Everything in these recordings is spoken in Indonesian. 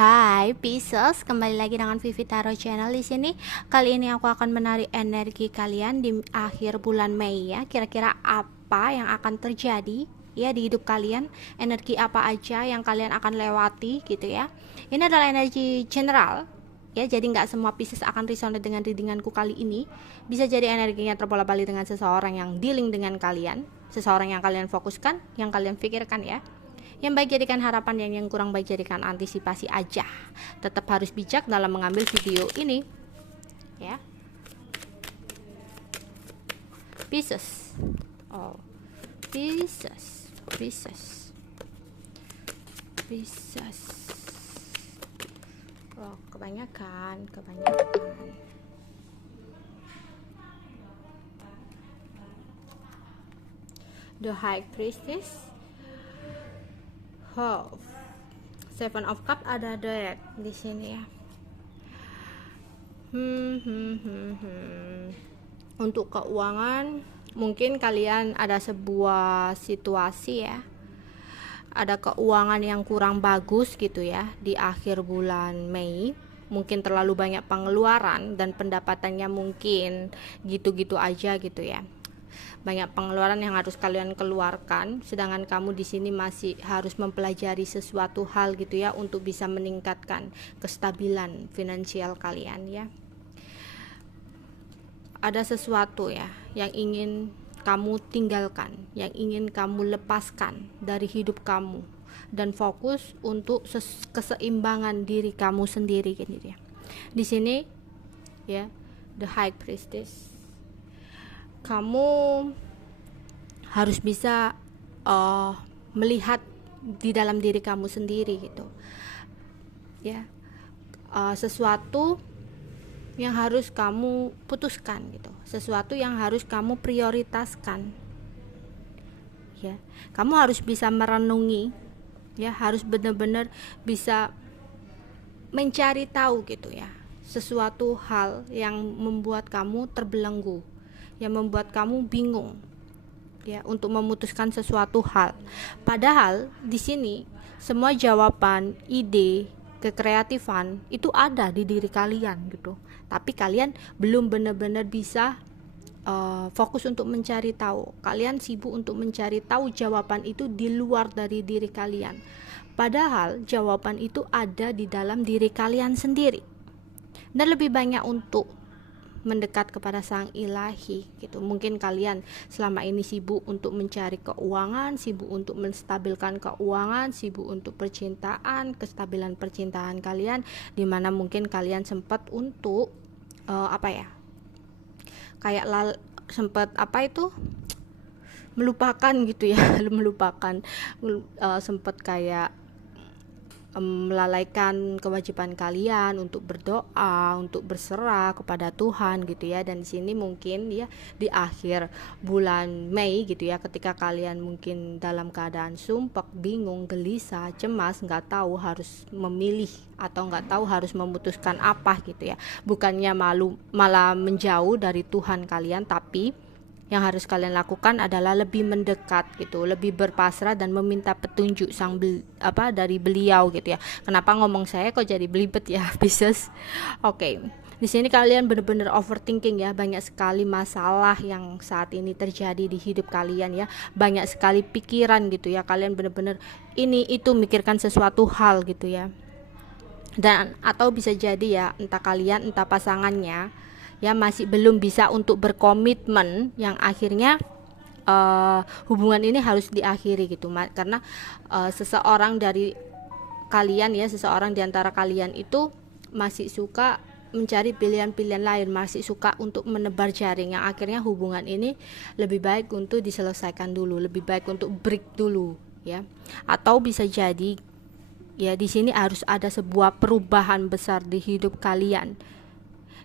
Hai Pisces, kembali lagi dengan Vivi Tarot Channel di sini. Kali ini aku akan menarik energi kalian di akhir bulan Mei ya. Kira-kira apa yang akan terjadi ya di hidup kalian? Energi apa aja yang kalian akan lewati gitu ya. Ini adalah energi general ya, jadi nggak semua Pisces akan resonate dengan readinganku kali ini. Bisa jadi energinya terbola-balik dengan seseorang yang dealing dengan kalian, seseorang yang kalian fokuskan, yang kalian pikirkan ya. Yang baik jadikan harapan, yang kurang baik jadikan antisipasi aja. Tetap harus bijak dalam mengambil video ini ya. Pisces. Oh, Pisces. Oh, kebanyakan. The High Priestess. Seven of Cup ada deck di sini ya. Untuk keuangan, mungkin kalian ada sebuah situasi ya. Ada keuangan yang kurang bagus gitu ya di akhir bulan Mei. Mungkin terlalu banyak pengeluaran dan pendapatannya mungkin gitu-gitu aja gitu ya. Banyak pengeluaran yang harus kalian keluarkan, sedangkan kamu di sini masih harus mempelajari sesuatu hal gitu ya untuk bisa meningkatkan kestabilan finansial kalian ya. Ada sesuatu ya yang ingin kamu tinggalkan, yang ingin kamu lepaskan dari hidup kamu dan fokus untuk keseimbangan diri kamu sendiri gitu ya. Di sini ya, The High Priestess, kamu harus bisa melihat di dalam diri kamu sendiri gitu ya, sesuatu yang harus kamu putuskan gitu, sesuatu yang harus kamu prioritaskan ya. Kamu harus bisa merenungi ya, harus benar-benar bisa mencari tahu gitu ya, sesuatu hal yang membuat kamu terbelenggu, yang membuat kamu bingung ya untuk memutuskan sesuatu hal. Padahal di sini semua jawaban, ide, kekreatifan itu ada di diri kalian gitu. Tapi kalian belum benar-benar bisa fokus untuk mencari tahu. Kalian sibuk untuk mencari tahu jawaban itu di luar dari diri kalian. Padahal jawaban itu ada di dalam diri kalian sendiri. Dan lebih banyak untuk mendekat kepada Sang Ilahi gitu. Mungkin kalian selama ini sibuk untuk mencari keuangan, sibuk untuk menstabilkan keuangan, sibuk untuk percintaan, kestabilan percintaan kalian, dimana mungkin kalian sempat untuk kayak sempat melupakan gitu ya melupakan sempat kayak melalaikan kewajiban kalian untuk berdoa, untuk berserah kepada Tuhan gitu ya. Dan di sini mungkin ya di akhir bulan Mei gitu ya, ketika kalian mungkin dalam keadaan sumpek, bingung, gelisah, cemas, nggak tahu harus memilih atau nggak tahu harus memutuskan apa gitu ya. Bukannya malah menjauh dari Tuhan kalian, tapi yang harus kalian lakukan adalah lebih mendekat gitu, lebih berpasrah dan meminta petunjuk dari beliau gitu ya. Kenapa ngomong saya kok jadi belibet ya Pisces? Oke. Di sini kalian benar-benar overthinking ya, banyak sekali masalah yang saat ini terjadi di hidup kalian ya. Banyak sekali pikiran gitu ya. Kalian benar-benar ini itu mikirkan sesuatu hal gitu ya. Dan atau bisa jadi ya entah kalian entah pasangannya ya masih belum bisa untuk berkomitmen, yang akhirnya hubungan ini harus diakhiri gitu, karena seseorang dari kalian ya, seseorang di antara kalian itu masih suka mencari pilihan-pilihan lain, masih suka untuk menebar jaring, yang akhirnya hubungan ini lebih baik untuk diselesaikan dulu, lebih baik untuk break dulu ya. Atau bisa jadi ya di sini harus ada sebuah perubahan besar di hidup kalian,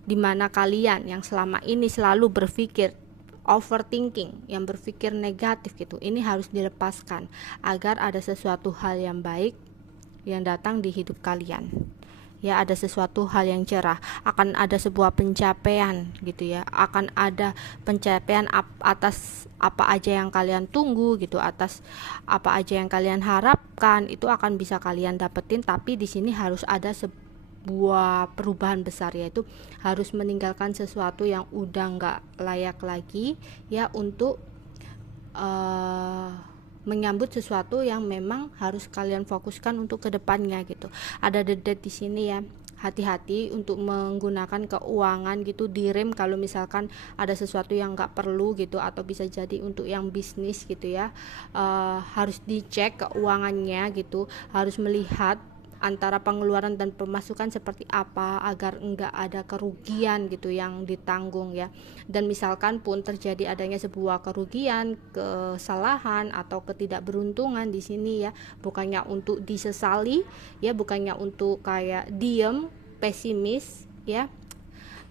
dimana kalian yang selama ini selalu berpikir overthinking, yang berpikir negatif gitu, ini harus dilepaskan agar ada sesuatu hal yang baik yang datang di hidup kalian ya, ada sesuatu hal yang cerah, akan ada sebuah pencapaian gitu ya, akan ada pencapaian atas apa aja yang kalian tunggu gitu, atas apa aja yang kalian harapkan, itu akan bisa kalian dapetin. Tapi di sini harus ada sebuah perubahan besar, yaitu harus meninggalkan sesuatu yang udah nggak layak lagi ya, untuk menyambut sesuatu yang memang harus kalian fokuskan untuk kedepannya gitu. Ada dedet di sini ya, hati-hati untuk menggunakan keuangan gitu, direm kalau misalkan ada sesuatu yang nggak perlu gitu, atau bisa jadi untuk yang bisnis gitu ya. Harus dicek keuangannya gitu, harus melihat antara pengeluaran dan pemasukan seperti apa, agar enggak ada kerugian gitu yang ditanggung ya. Dan misalkan pun terjadi adanya sebuah kerugian, kesalahan atau ketidakberuntungan di sini ya, bukannya untuk disesali ya, bukannya untuk kayak diem pesimis ya,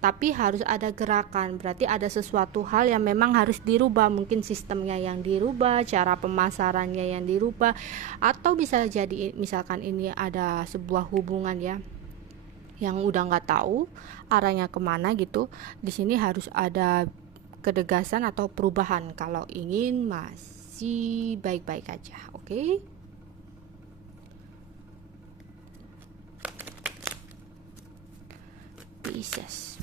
tapi harus ada gerakan. Berarti ada sesuatu hal yang memang harus dirubah, mungkin sistemnya yang dirubah, cara pemasarannya yang dirubah, atau bisa jadi misalkan ini ada sebuah hubungan ya yang udah nggak tahu arahnya kemana gitu. Di sini harus ada ketegasan atau perubahan kalau ingin masih baik-baik aja. Oke? Pisces.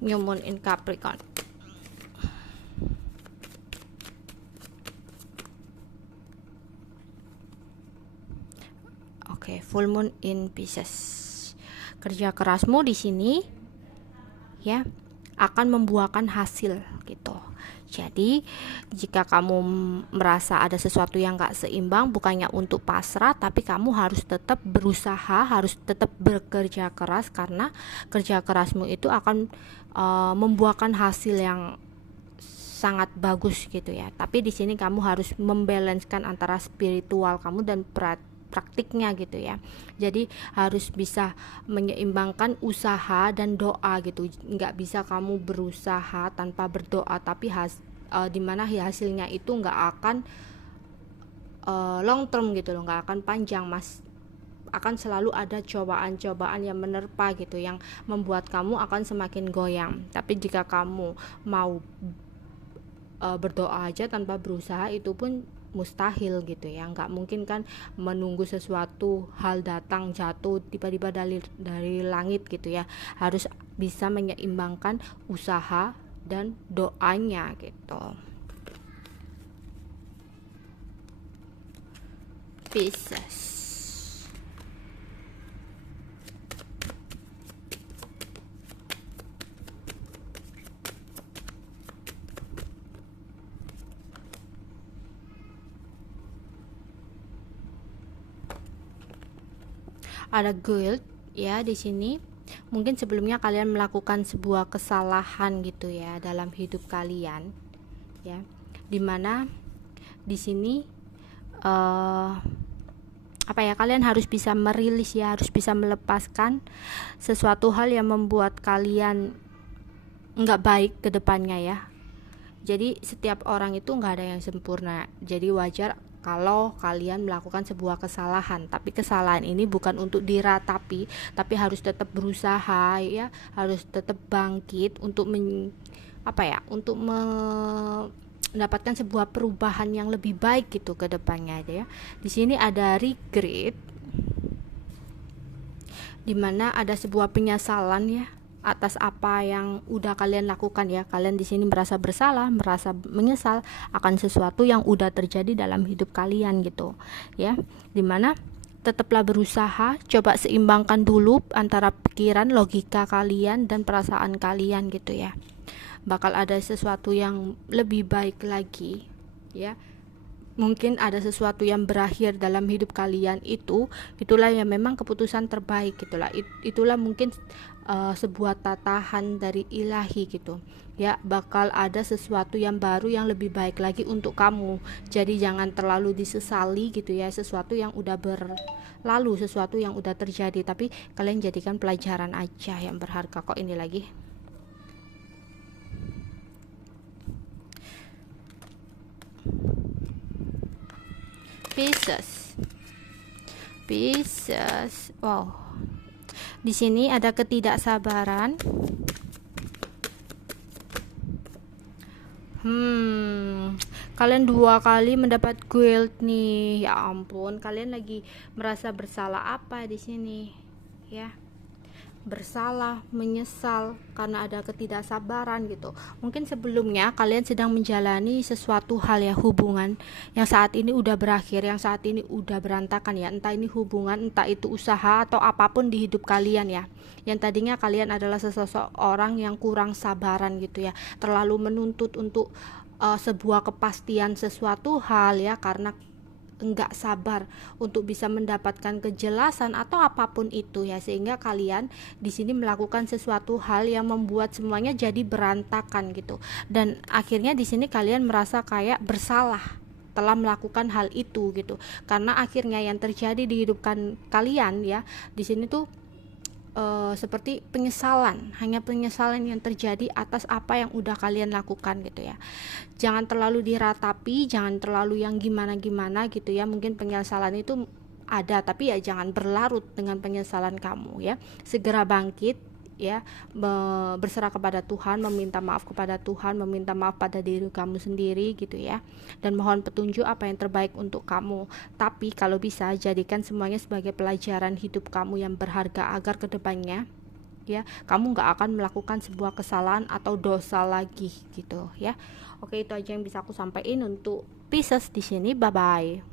New Moon in Capricorn. Oke, Full Moon in Pisces. Kerja kerasmu di sini ya akan membuahkan hasil gitu. Jadi jika kamu merasa ada sesuatu yang gak seimbang, bukannya untuk pasrah, tapi kamu harus tetap berusaha, harus tetap bekerja keras, karena kerja kerasmu itu akan membuahkan hasil yang sangat bagus gitu ya. Tapi di sini kamu harus membalanskan antara spiritual kamu dan praktiknya gitu ya. Jadi harus bisa menyeimbangkan usaha dan doa gitu. Nggak bisa kamu berusaha tanpa berdoa, tapi dimana hasilnya itu nggak akan long term gitu loh, nggak akan panjang mas. Akan selalu ada cobaan-cobaan yang menerpa gitu, yang membuat kamu akan semakin goyang. Tapi jika kamu mau berdoa aja tanpa berusaha, itu pun mustahil gitu ya. Nggak mungkin kan menunggu sesuatu hal datang jatuh tiba-tiba dari langit gitu ya. Harus bisa menyeimbangkan usaha dan doanya gitu. Pisces. Ada guilt ya di sini. Mungkin sebelumnya kalian melakukan sebuah kesalahan gitu ya dalam hidup kalian ya, dimana di sini kalian harus bisa merilis ya, harus bisa melepaskan sesuatu hal yang membuat kalian nggak baik ke depannya ya. Jadi setiap orang itu nggak ada yang sempurna, jadi wajar kalau kalian melakukan sebuah kesalahan, tapi kesalahan ini bukan untuk diratapi, tapi harus tetap berusaha ya, harus tetap bangkit untuk untuk mendapatkan sebuah perubahan yang lebih baik gitu ke depannya aja ya. Di sini ada regret, dimana ada sebuah penyesalan ya atas apa yang udah kalian lakukan ya. Kalian di sini merasa bersalah, merasa menyesal akan sesuatu yang udah terjadi dalam hidup kalian gitu ya. Dimana tetaplah berusaha, coba seimbangkan dulu antara pikiran, logika kalian dan perasaan kalian gitu ya. Bakal ada sesuatu yang lebih baik lagi ya. Mungkin ada sesuatu yang berakhir dalam hidup kalian, itulah yang memang keputusan terbaik gitulah. Itulah mungkin sebuah tatahan dari ilahi gitu ya. Bakal ada sesuatu yang baru yang lebih baik lagi untuk kamu. Jadi jangan terlalu disesali gitu ya sesuatu yang udah berlalu, sesuatu yang udah terjadi, tapi kalian jadikan pelajaran aja yang berharga kok. Ini lagi Pisces. Pisces. Wow. Di sini ada ketidaksabaran. Kalian 2 kali mendapat guilt nih. Ya ampun, kalian lagi merasa bersalah apa di sini? Ya. Bersalah, menyesal karena ada ketidaksabaran gitu. Mungkin sebelumnya kalian sedang menjalani sesuatu hal ya, hubungan yang saat ini udah berakhir, yang saat ini udah berantakan ya, entah ini hubungan, entah itu usaha atau apapun di hidup kalian ya. Yang tadinya kalian adalah seseorang yang kurang sabaran gitu ya, terlalu menuntut untuk sebuah kepastian sesuatu hal ya, karena enggak sabar untuk bisa mendapatkan kejelasan atau apapun itu ya, sehingga kalian di sini melakukan sesuatu hal yang membuat semuanya jadi berantakan gitu, dan akhirnya di sini kalian merasa kayak bersalah telah melakukan hal itu gitu, karena akhirnya yang terjadi di hidup kalian ya di sini tuh seperti penyesalan, hanya penyesalan yang terjadi atas apa yang udah kalian lakukan gitu ya. Jangan terlalu diratapi, jangan terlalu yang gimana-gimana gitu ya. Mungkin penyesalan itu ada, tapi ya jangan berlarut dengan penyesalan kamu ya. Segera bangkit ya, berserah kepada Tuhan, meminta maaf kepada Tuhan, meminta maaf pada diri kamu sendiri gitu ya, dan mohon petunjuk apa yang terbaik untuk kamu. Tapi kalau bisa jadikan semuanya sebagai pelajaran hidup kamu yang berharga, agar kedepannya ya kamu nggak akan melakukan sebuah kesalahan atau dosa lagi gitu ya. Oke, itu aja yang bisa aku sampaikan untuk Pisces di sini. Bye bye.